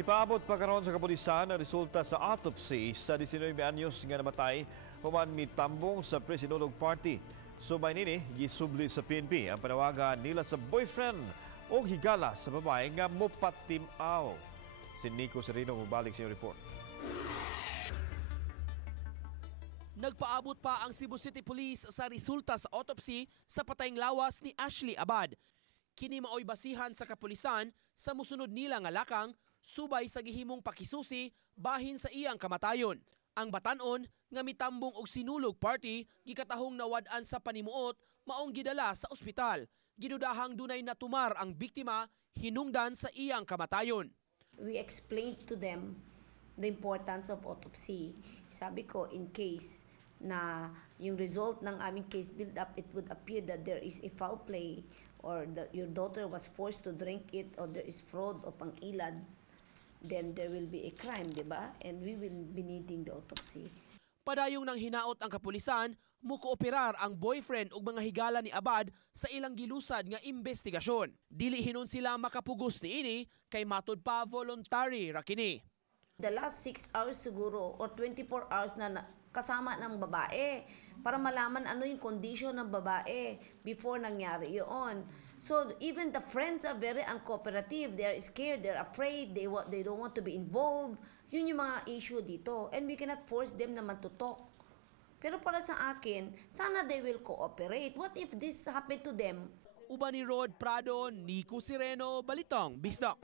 Hipaabot pa karon sa kapulisan ang resulta sa autopsy sa 19 anyos nga namatay human mitambong sa Presinolog Party. Sumay nini, gisubli sa PNP ang panawagan nila sa boyfriend o higala sa babae nga mupatimaw. Si Nico Serino mabalik sa report. Nagpaabot pa ang Cebu City Police sa resulta sa autopsy sa patayng lawas ni Ashley Abad. Kini maoy basihan sa kapulisan sa musunod nila nga lakang subay sa gihimong pakisusi bahin sa iyang kamatayon. Ang batanon nga mitambong og sinulog party gikatahong nawad-an sa panimuot maong gidala sa ospital. Ginudahang dunay natumar ang biktima hinungdan sa iyang kamatayon. we explained to them the importance of autopsy. Sabi ko, in case na yung result ng aming case build up, it would appear that there is a foul play or that your daughter was forced to drink it or there is fraud o pang-ilad, then there will be a crime, di ba? And we will be needing the autopsy. Padayong nang hinaot ang kapulisan, mukooperar ang boyfriend ug mga higala ni Abad sa ilang gilusad nga investigasyon. Dili hinon sila makapugos ni ini kay matud pa voluntary ra kini. The last 6 hours siguro or 24 hours na na- kasama ng babae para malaman ano yung condition ng babae before nangyari yun. So even the friends are very uncooperative. They are scared, they're afraid, they, wa- they don't want to be involved. Yun yung mga issue dito. And we cannot force them naman to talk. Pero para sa akin, sana they will cooperate. What if this happened to them? Uban ni Rod Prado, Nico Sireno, Balitong, Bisdak.